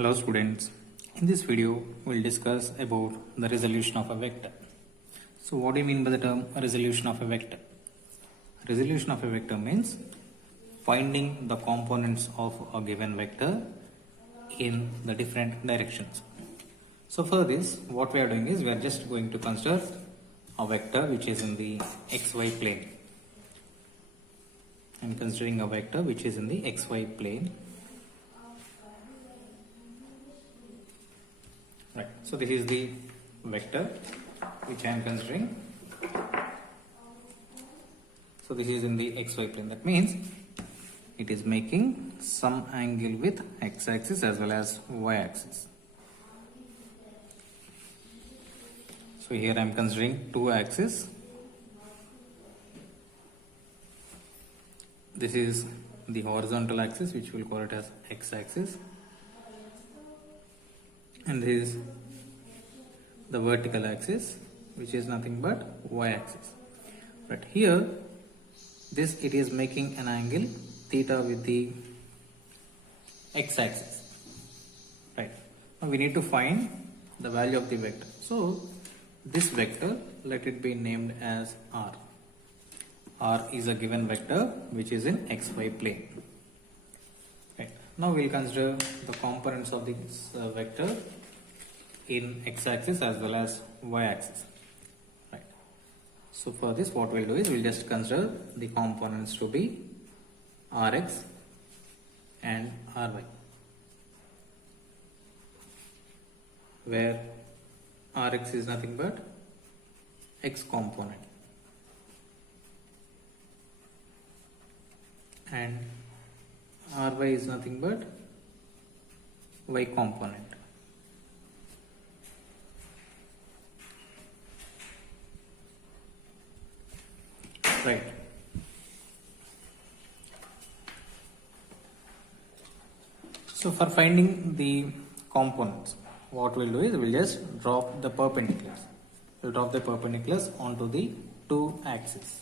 Hello students, in this video we'll discuss about the resolution of a vector. So what do you mean by the term resolution of a vector? Resolution of a vector means finding the components of a given vector in the different directions. So for this what we are doing is we are just going to consider a vector which is in the xy plane. I am considering a vector which is in the xy plane. Right. So this is the vector which I am considering. So this is in the xy plane. That means it is making some angle with x-axis as well as y-axis. So here I am considering two axes. This is the horizontal axis, which we'll call it as x-axis, and this is the vertical axis, which is nothing but y-axis. But here it is making an angle theta with the x-axis. Right. Now we need to find the value of the vector. So this vector, let it be named as r. R is a given vector which is in xy plane. Right. Now we will consider the components of this vector in x-axis as well as y-axis. Right. So for this what we will do is we will just consider the components to be rx and ry, where rx is nothing but x component and ry is nothing but y component. Right. So for finding the components, what we'll do is we'll just drop the perpendiculars. We'll drop the perpendiculars onto the two axes.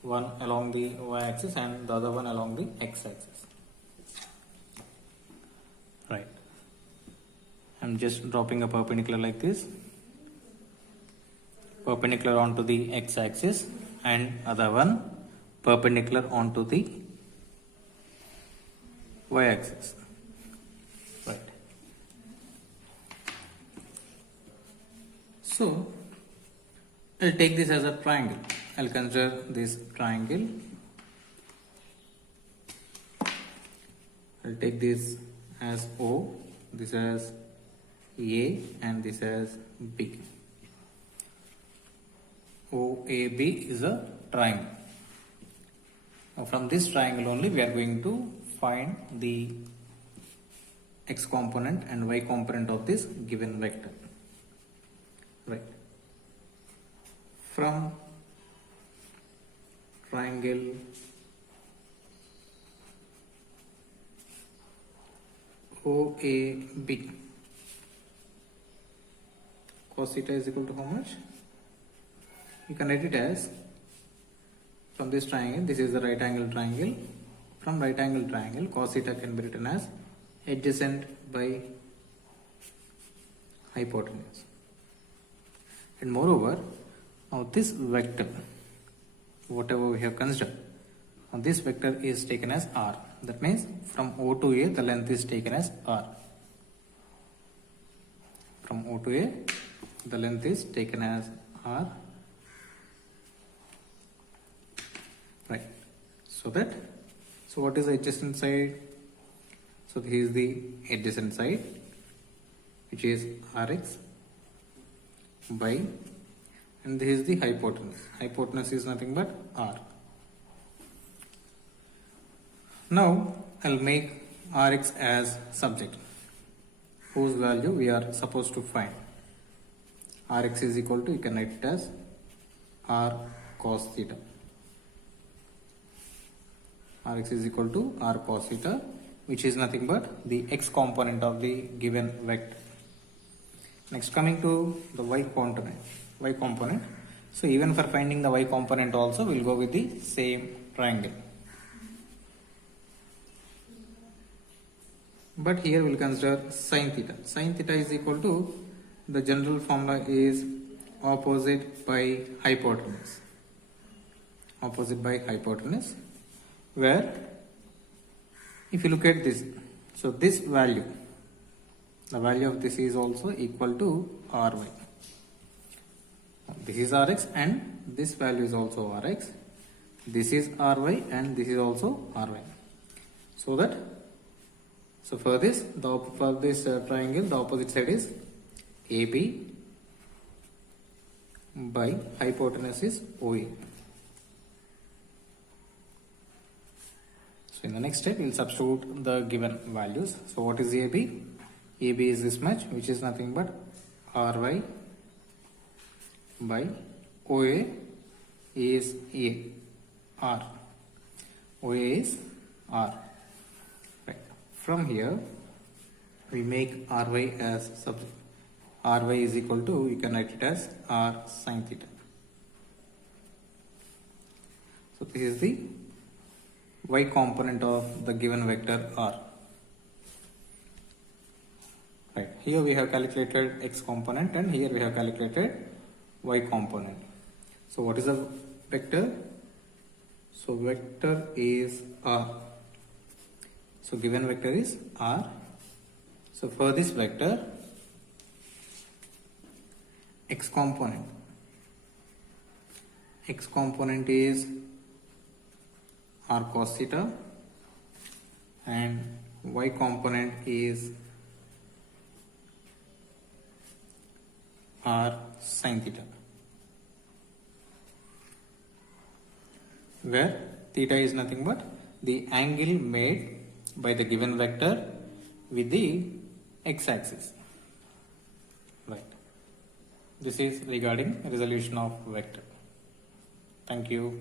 One along the y-axis and the other one along the x-axis. Right. I'm just dropping a perpendicular like this. Perpendicular onto the x-axis and other one perpendicular onto the y-axis. Right. So I'll take this as a triangle. I'll consider this triangle. I'll take this as O, this as A, and this as B. OAB is a triangle. Now from this triangle only we are going to find the x component and y component of this given vector. Right. From triangle OAB, cos theta is equal to how much? You can write it as, from this triangle, this is the right angle triangle. From right angle triangle, cos theta can be written as adjacent by hypotenuse. And moreover, now this vector, whatever we have considered, now this vector is taken as r. That means from O to A, the length is taken as r. From O to A, the length is taken as r. Right. So what is the adjacent side? So this is the adjacent side, which is rx by, and this is the hypotenuse. Hypotenuse is nothing but r. Now I'll make rx as subject, whose value we are supposed to find. Rx is equal to, you can write it as r cos theta. Rx is equal to r cos theta, which is nothing but the x component of the given vector. Next, coming to the y component. So even for finding the y component also, we'll go with the same triangle. but here we'll consider sin theta. Sin theta is equal to, the general formula is opposite by hypotenuse. Opposite by hypotenuse, where if you look at this, so this value, the value of this is also equal to Ry. This is Rx and this value is also Rx. This is Ry and this is also Ry. So that, so for this, for this triangle, the opposite side is AB by hypotenuse is OA. So in the next step, we'll substitute the given values. So what is AB? AB is this much, which is nothing but Ry by OA is A, R. OA is R. Right. From here, we make Ry as Ry is equal to, you can write it as R sin theta. So this is the y component of the given vector R. Right. Here we have calculated x component and here we have calculated y component. So what is the vector? So vector is R. So given vector is R. So for this vector, x component is R cos theta and y component is R sin theta, where theta is nothing but the angle made by the given vector with the x-axis. Right. This is regarding resolution of vector. Thank you.